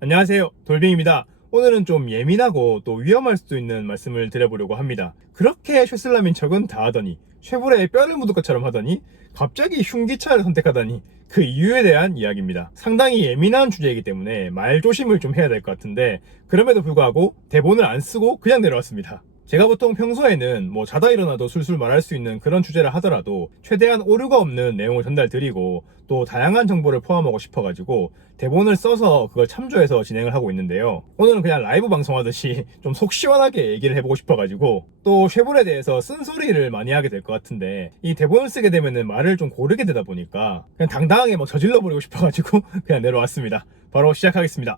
안녕하세요, 돌빙입니다. 오늘은 좀 예민하고 또 위험할 수도 있는 말씀을 드려보려고 합니다. 그렇게 쉐슬람인 척은 다 하더니, 쉐보레에 뼈를 묻을 것처럼 하더니 갑자기 흉기차를 선택하다니, 그 이유에 대한 이야기입니다. 상당히 예민한 주제이기 때문에 말 조심을 좀 해야 될 것 같은데, 그럼에도 불구하고 대본을 안 쓰고 그냥 내려왔습니다. 제가 보통 평소에는 뭐 자다 일어나도 술술 말할 수 있는 그런 주제를 하더라도 최대한 오류가 없는 내용을 전달드리고 또 다양한 정보를 포함하고 싶어가지고 대본을 써서 그걸 참조해서 진행을 하고 있는데요. 오늘은 그냥 라이브 방송하듯이 좀 속 시원하게 얘기를 해보고 싶어가지고 또 쉐보레에 대해서 쓴소리를 많이 하게 될 것 같은데, 이 대본을 쓰게 되면은 말을 좀 고르게 되다 보니까 그냥 당당하게 뭐 저질러 버리고 싶어가지고 그냥 내려왔습니다. 바로 시작하겠습니다.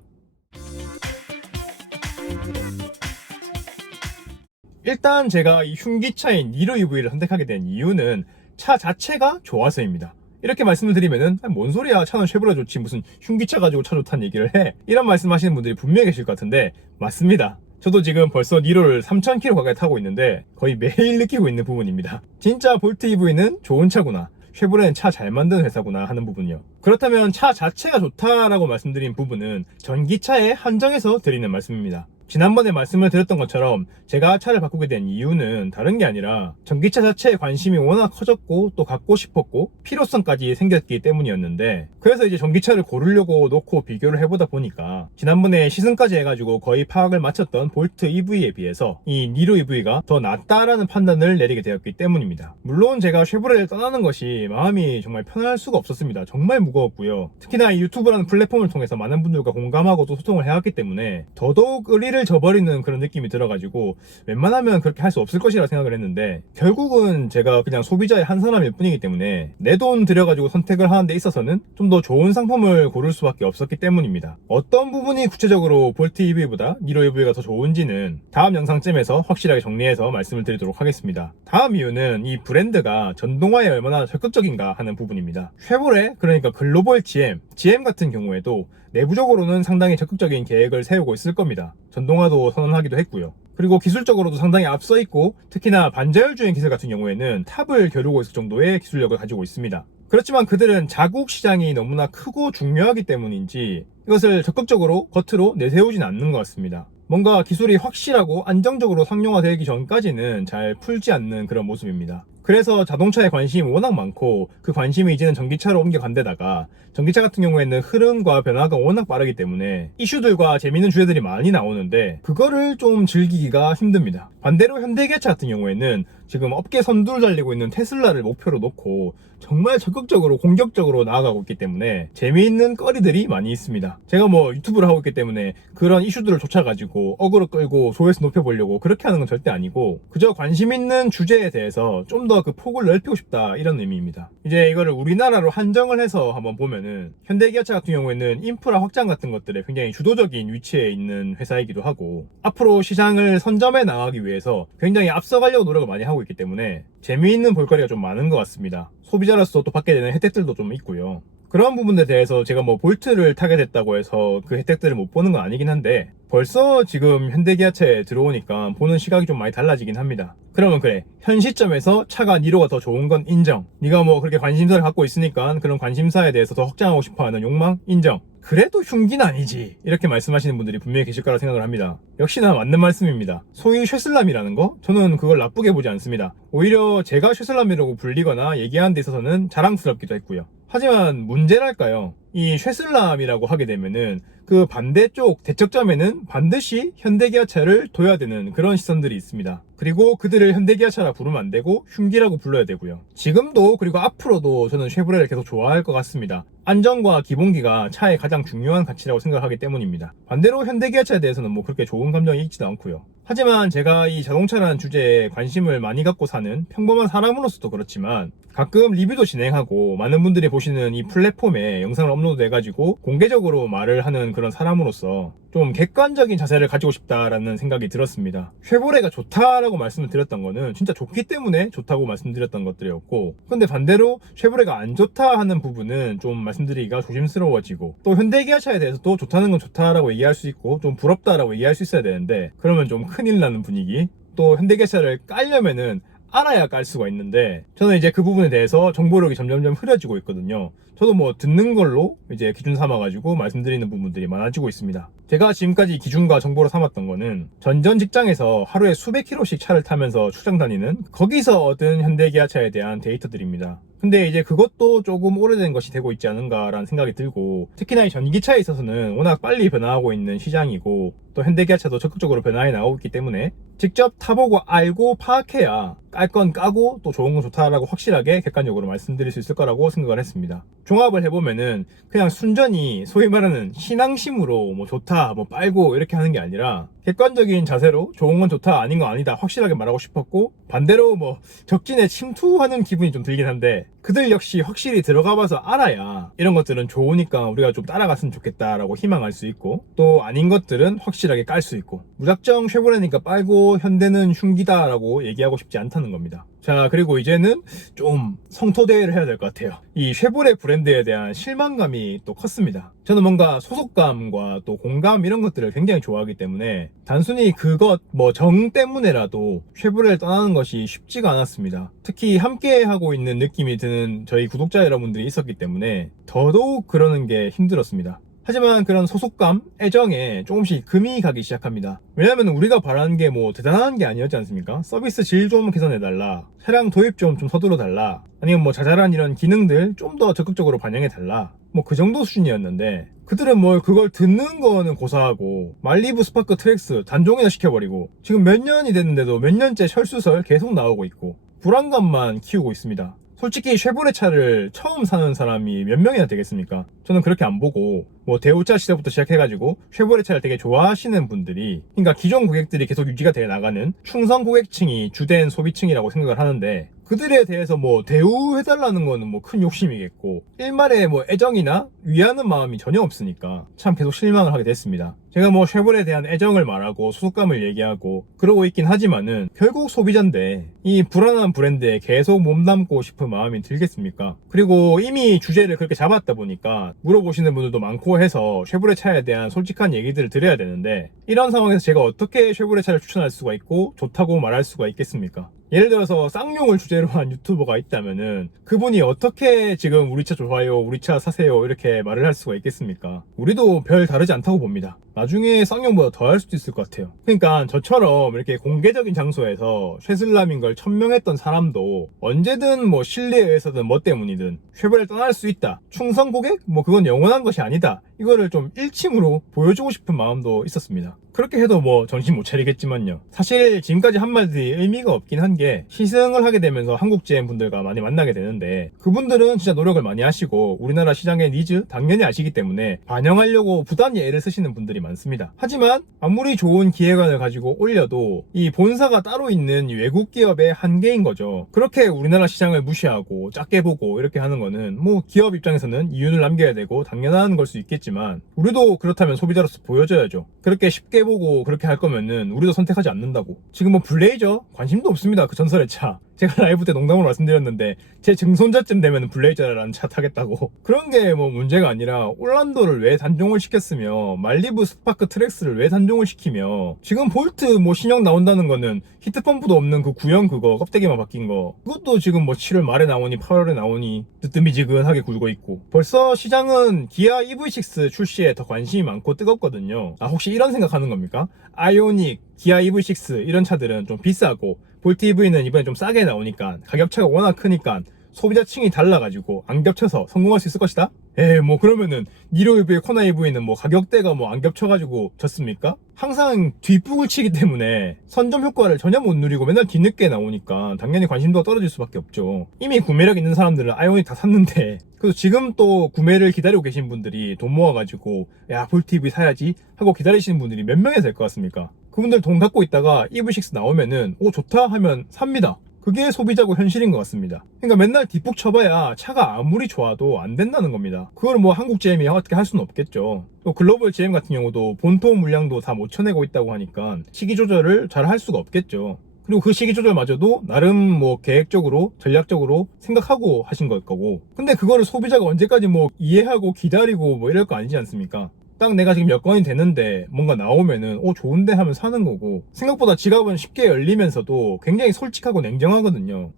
일단 제가 이 흉기차인 니로 EV를 선택하게 된 이유는 차 자체가 좋아서입니다. 이렇게 말씀을 드리면은 뭔 소리야, 차는 쉐보레 좋지 무슨 흉기차 가지고 차 좋다는 얘기를 해, 이런 말씀 하시는 분들이 분명히 계실 것 같은데, 맞습니다. 저도 지금 벌써 니로를 3000km 가까이 타고 있는데 거의 매일 느끼고 있는 부분입니다. 진짜 볼트 EV는 좋은 차구나, 쉐보레는 차 잘 만드는 회사구나 하는 부분이요. 그렇다면 차 자체가 좋다라고 말씀드린 부분은 전기차에 한정해서 드리는 말씀입니다. 지난번에 말씀을 드렸던 것처럼 제가 차를 바꾸게 된 이유는 다른 게 아니라 전기차 자체에 관심이 워낙 커졌고 또 갖고 싶었고 필요성까지 생겼기 때문이었는데, 그래서 이제 전기차를 고르려고 놓고 비교를 해보다 보니까 지난번에 시승까지 해가지고 거의 파악을 마쳤던 볼트 EV에 비해서 이 니로 EV가 더 낫다라는 판단을 내리게 되었기 때문입니다. 물론 제가 쉐보레를 떠나는 것이 마음이 정말 편할 수가 없었습니다. 정말 무거웠고요. 특히나 이 유튜브라는 플랫폼을 통해서 많은 분들과 공감하고 또 소통을 해왔기 때문에 더더욱 의리를 저버리는 그런 느낌이 들어가지고 웬만하면 그렇게 할 수 없을 것이라 생각을 했는데, 결국은 제가 그냥 소비자의 한 사람일 뿐이기 때문에 내 돈 들여가지고 선택을 하는 데 있어서는 좀 더 좋은 상품을 고를 수밖에 없었기 때문입니다. 어떤 부분이 구체적으로 볼트 EV보다 니로 EV가 더 좋은지는 다음 영상쯤에서 확실하게 정리해서 말씀을 드리도록 하겠습니다. 다음 이유는 이 브랜드가 전동화에 얼마나 적극적인가 하는 부분입니다. 쉐보레, 그러니까 글로벌 GM 같은 경우에도 내부적으로는 상당히 적극적인 계획을 세우고 있을 겁니다. 전동화도 선언하기도 했고요. 그리고 기술적으로도 상당히 앞서 있고, 특히나 반자율 주행 기술 같은 경우에는 탑을 겨루고 있을 정도의 기술력을 가지고 있습니다. 그렇지만 그들은 자국 시장이 너무나 크고 중요하기 때문인지 이것을 적극적으로 겉으로 내세우진 않는 것 같습니다. 뭔가 기술이 확실하고 안정적으로 상용화되기 전까지는 잘 풀지 않는 그런 모습입니다. 그래서 자동차에 관심이 워낙 많고 그 관심이 이제는 전기차로 옮겨간 데다가 전기차 같은 경우에는 흐름과 변화가 워낙 빠르기 때문에 이슈들과 재밌는 주제들이 많이 나오는데 그거를 좀 즐기기가 힘듭니다. 반대로 현대기아차 같은 경우에는 지금 업계 선두를 달리고 있는 테슬라를 목표로 놓고 정말 적극적으로 공격적으로 나아가고 있기 때문에 재미있는 거리들이 많이 있습니다. 제가 뭐 유튜브를 하고 있기 때문에 그런 이슈들을 쫓아가지고 어그로 끌고 조회수 높여보려고 그렇게 하는 건 절대 아니고, 그저 관심 있는 주제에 대해서 좀 더 그 폭을 넓히고 싶다, 이런 의미입니다. 이제 이거를 우리나라로 한정을 해서 한번 보면은 현대기아차 같은 경우에는 인프라 확장 같은 것들에 굉장히 주도적인 위치에 있는 회사이기도 하고, 앞으로 시장을 선점해 나가기 위해서 굉장히 앞서가려고 노력을 많이 하고 있기 때문에 재미있는 볼거리가 좀 많은 것 같습니다. 소비자로서 또 받게 되는 혜택들도 좀 있고요. 그런 부분에 대해서 제가 뭐 볼트를 타게 됐다고 해서 그 혜택들을 못 보는 건 아니긴 한데, 벌써 지금 현대기아차에 들어오니까 보는 시각이 좀 많이 달라지긴 합니다. 그러면 그래, 현 시점에서 차가 니로가 더 좋은 건 인정, 네가 뭐 그렇게 관심사를 갖고 있으니까 그런 관심사에 대해서 더 확장하고 싶어하는 욕망 인정, 그래도 흉기는 아니지, 이렇게 말씀하시는 분들이 분명히 계실 거라 생각을 합니다. 역시나 맞는 말씀입니다. 소위 쉐슬람이라는 거, 저는 그걸 나쁘게 보지 않습니다. 오히려 제가 쉐슬람이라고 불리거나 얘기하는 데 있어서는 자랑스럽기도 했고요. 하지만 문제랄까요, 이 쉐슬람이라고 하게 되면은 그 반대쪽 대척점에는 반드시 현대기아차를 둬야 되는 그런 시선들이 있습니다. 그리고 그들을 현대기아차라 부르면 안 되고 흉기라고 불러야 되고요. 지금도 그리고 앞으로도 저는 쉐보레를 계속 좋아할 것 같습니다. 안전과 기본기가 차의 가장 중요한 가치라고 생각하기 때문입니다. 반대로 현대기아차에 대해서는 뭐 그렇게 좋은 감정이 있지도 않고요. 하지만 제가 이 자동차라는 주제에 관심을 많이 갖고 사는 평범한 사람으로서도 그렇지만, 가끔 리뷰도 진행하고 많은 분들이 보시는 이 플랫폼에 영상을 업로드 해가지고 공개적으로 말을 하는 그런 사람으로서 좀 객관적인 자세를 가지고 싶다라는 생각이 들었습니다. 쉐보레가 좋다라고 말씀을 드렸던 거는 진짜 좋기 때문에 좋다고 말씀드렸던 것들이었고, 근데 반대로 쉐보레가 안 좋다 하는 부분은 좀 말씀드리기가 조심스러워지고, 또 현대기아차에 대해서 또 좋다는 건 좋다라고 얘기할 수 있고 좀 부럽다라고 얘기할 수 있어야 되는데, 그러면 좀 큰일 나는 분위기. 또 현대기아차를 깔려면은 알아야 깔 수가 있는데, 저는 이제 그 부분에 대해서 정보력이 점점점 흐려지고 있거든요. 저도 뭐 듣는 걸로 이제 기준 삼아가지고 말씀드리는 부분들이 많아지고 있습니다. 제가 지금까지 기준과 정보로 삼았던 거는 전전 직장에서 하루에 수백 킬로씩 차를 타면서 출장 다니는 거기서 얻은 현대기아차에 대한 데이터들입니다. 근데 이제 그것도 조금 오래된 것이 되고 있지 않은가라는 생각이 들고, 특히나 이 전기차에 있어서는 워낙 빨리 변화하고 있는 시장이고 또 현대기아차도 적극적으로 변화해 나오고 있기 때문에 직접 타보고 알고 파악해야 깔 건 까고 또 좋은 건 좋다라고 확실하게 객관적으로 말씀드릴 수 있을 거라고 생각을 했습니다. 종합을 해보면은 그냥 순전히 소위 말하는 신앙심으로 뭐 좋다 뭐 빨고 이렇게 하는 게 아니라 객관적인 자세로 좋은 건 좋다 아닌 건 아니다 확실하게 말하고 싶었고, 반대로 뭐 적진에 침투하는 기분이 좀 들긴 한데 그들 역시 확실히 들어가봐서 알아야 이런 것들은 좋으니까 우리가 좀 따라갔으면 좋겠다라고 희망할 수 있고, 또 아닌 것들은 확실하게 깔 수 있고, 무작정 쉐보레니까 빨고 현대는 흉기다라고 얘기하고 싶지 않다는 겁니다. 자, 그리고 이제는 좀 성토대회를 해야 될 것 같아요. 이 쉐보레 브랜드에 대한 실망감이 또 컸습니다. 저는 뭔가 소속감과 또 공감 이런 것들을 굉장히 좋아하기 때문에 단순히 그것 뭐 정 때문에라도 쉐보레를 떠나는 것이 쉽지가 않았습니다. 특히 함께 하고 있는 느낌이 드는 저희 구독자 여러분들이 있었기 때문에 더더욱 그러는 게 힘들었습니다. 하지만 그런 소속감, 애정에 조금씩 금이 가기 시작합니다. 왜냐면 우리가 바라는 게 뭐 대단한 게 아니었지 않습니까? 서비스 질 좀 개선해달라, 차량 도입 좀 서둘러달라, 아니면 뭐 자잘한 이런 기능들 좀 더 적극적으로 반영해달라, 뭐 그 정도 수준이었는데 그들은 뭐 그걸 듣는 거는 고사하고 말리부 스파크 트랙스 단종이나 시켜버리고 지금 몇 년이 됐는데도 몇 년째 철수설 계속 나오고 있고 불안감만 키우고 있습니다. 솔직히 쉐보레 차를 처음 사는 사람이 몇 명이나 되겠습니까? 저는 그렇게 안 보고 뭐 대우차 시대부터 시작해가지고 쉐보레 차를 되게 좋아하시는 분들이, 그러니까 기존 고객들이 계속 유지가 돼 나가는 충성 고객층이 주된 소비층이라고 생각을 하는데, 그들에 대해서 뭐 대우해달라는 거는 뭐 큰 욕심이겠고 일말의 뭐 애정이나 위하는 마음이 전혀 없으니까 참 계속 실망을 하게 됐습니다. 제가 뭐 쉐보레에 대한 애정을 말하고 소속감을 얘기하고 그러고 있긴 하지만은 결국 소비자인데 이 불안한 브랜드에 계속 몸담고 싶은 마음이 들겠습니까? 그리고 이미 주제를 그렇게 잡았다 보니까 물어보시는 분들도 많고 해서 쉐보레 차에 대한 솔직한 얘기들을 드려야 되는데, 이런 상황에서 제가 어떻게 쉐보레 차를 추천할 수가 있고 좋다고 말할 수가 있겠습니까? 예를 들어서 쌍용을 주제로 한 유튜버가 있다면은 그분이 어떻게 지금 우리 차 좋아요, 우리 차 사세요 이렇게 말을 할 수가 있겠습니까? 우리도 별 다르지 않다고 봅니다. 나중에 쌍용보다 더 할 수도 있을 것 같아요. 그러니까 저처럼 이렇게 공개적인 장소에서 쉐슬람인 걸 천명했던 사람도 언제든 뭐 신뢰에 의해서든 뭐 때문이든 쉐보레를 떠날 수 있다, 충성 고객? 뭐 그건 영원한 것이 아니다, 이거를 좀 일침으로 보여주고 싶은 마음도 있었습니다. 그렇게 해도 뭐 정신 못 차리겠지만요. 사실 지금까지 한 말들이 의미가 없긴 한 게, 시승을 하게 되면서 한국 GM 분들과 많이 만나게 되는데 그분들은 진짜 노력을 많이 하시고 우리나라 시장의 니즈 당연히 아시기 때문에 반영하려고 부단히 애를 쓰시는 분들이 많습니다. 하지만 아무리 좋은 기획안을 가지고 올려도 이 본사가 따로 있는 이 외국 기업의 한계인 거죠. 그렇게 우리나라 시장을 무시하고 작게 보고 이렇게 하는 거는 뭐 기업 입장에서는 이윤을 남겨야 되고 당연한 걸 수 있겠지만, 우리도 그렇다면 소비자로서 보여줘야죠. 그렇게 쉽게 보고 그렇게 할 거면은 우리도 선택하지 않는다고. 지금 뭐 블레이저 관심도 없습니다. 그 전설의 차. 제가 라이브 때 농담으로 말씀드렸는데 제 증손자쯤 되면 블레이저라는 차 타겠다고. 그런 게 뭐 문제가 아니라 올란도를 왜 단종을 시켰으며 말리부 스파크 트랙스를 왜 단종을 시키며 지금 볼트 뭐 신형 나온다는 거는 히트펌프도 없는 그 구형 그거 껍데기만 바뀐 거, 그것도 지금 뭐 7월 말에 나오니 8월에 나오니 뜨뜨미지근하게 굴고 있고, 벌써 시장은 기아 EV6 출시에 더 관심이 많고 뜨겁거든요. 아, 혹시 이런 생각하는 겁니까? 아이오닉, 기아 EV6 이런 차들은 좀 비싸고 볼트 EV는 이번에 좀 싸게 나오니까 가격차가 워낙 크니까 소비자층이 달라가지고 안 겹쳐서 성공할 수 있을 것이다? 에이, 뭐 그러면은 니로 EV, 코나 EV는 뭐 가격대가 뭐 안 겹쳐가지고 졌습니까? 항상 뒷북을 치기 때문에 선점 효과를 전혀 못 누리고 맨날 뒤늦게 나오니까 당연히 관심도가 떨어질 수밖에 없죠. 이미 구매력 있는 사람들은 아이오닉 다 샀는데, 그래서 지금 또 구매를 기다리고 계신 분들이 돈 모아가지고 야 볼트 EV 사야지 하고 기다리시는 분들이 몇 명이 될 것 같습니까? 그분들 돈 갖고 있다가 EV6 나오면은 오 좋다 하면 삽니다. 그게 소비자고 현실인 것 같습니다. 그러니까 맨날 뒷북 쳐봐야 차가 아무리 좋아도 안 된다는 겁니다. 그걸 뭐 한국 GM이 어떻게 할 수는 없겠죠. 또 글로벌 GM 같은 경우도 본토 물량도 다 못 쳐내고 있다고 하니까 시기 조절을 잘 할 수가 없겠죠. 그리고 그 시기 조절마저도 나름 뭐 계획적으로 전략적으로 생각하고 하신 걸 거고, 근데 그거를 소비자가 언제까지 뭐 이해하고 기다리고 뭐 이럴 거 아니지 않습니까? 딱 내가 지금 여건이 되는데 뭔가 나오면은 좋은데 하면 사는 거고, 생각보다 지갑은 쉽게 열리면서도 굉장히 솔직하고 냉정하거든요.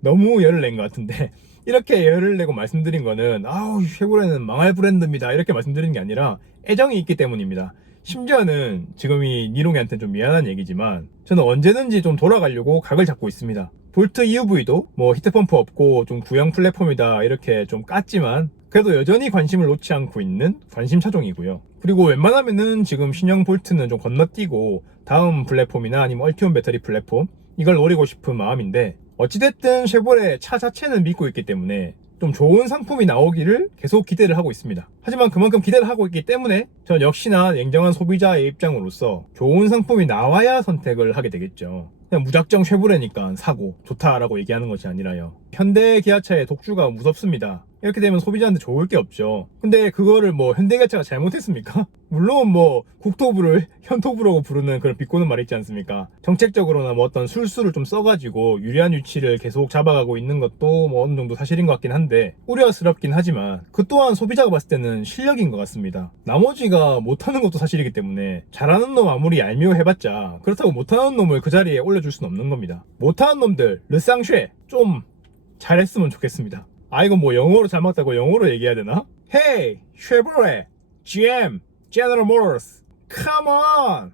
너무 열을 낸 것 같은데 이렇게 열을 내고 말씀드린 거는 쉐보레는 망할 브랜드입니다 이렇게 말씀드리는 게 아니라 애정이 있기 때문입니다. 심지어는 지금 이 니롱이한테는 좀 미안한 얘기지만 저는 언제든지 좀 돌아가려고 각을 잡고 있습니다. 볼트 EUV도 뭐 히트펌프 없고 좀 구형 플랫폼이다 이렇게 좀 깠지만 그래도 여전히 관심을 놓지 않고 있는 관심 차종이고요. 그리고 웬만하면은 지금 신형 볼트는 좀 건너뛰고 다음 플랫폼이나 아니면 얼티온 배터리 플랫폼 이걸 노리고 싶은 마음인데, 어찌됐든 쉐보레 차 자체는 믿고 있기 때문에 좀 좋은 상품이 나오기를 계속 기대를 하고 있습니다. 하지만 그만큼 기대를 하고 있기 때문에 전 역시나 냉정한 소비자의 입장으로서 좋은 상품이 나와야 선택을 하게 되겠죠. 그냥 무작정 쉐보레니까 사고 좋다라고 얘기하는 것이 아니라요. 현대 기아차의 독주가 무섭습니다. 이렇게 되면 소비자한테 좋을 게 없죠. 근데 그거를 뭐 현대기아차가 잘못했습니까? 물론 뭐 국토부를 현토부라고 부르는 그런 비꼬는 말이 있지 않습니까? 정책적으로나 뭐 어떤 술수를 좀 써가지고 유리한 위치를 계속 잡아가고 있는 것도 뭐 어느 정도 사실인 것 같긴 한데 우려스럽긴 하지만 그 또한 소비자가 봤을 때는 실력인 것 같습니다. 나머지가 못하는 것도 사실이기 때문에 잘하는 놈 아무리 얄미워 해봤자 그렇다고 못하는 놈을 그 자리에 올려줄 수는 없는 겁니다. 못하는 놈들 르쌍쉐 좀 잘했으면 좋겠습니다. 이건 뭐 영어로 잘 맞다고 영어로 얘기해야 되나? Hey, Chevrolet, GM, General Motors, come on!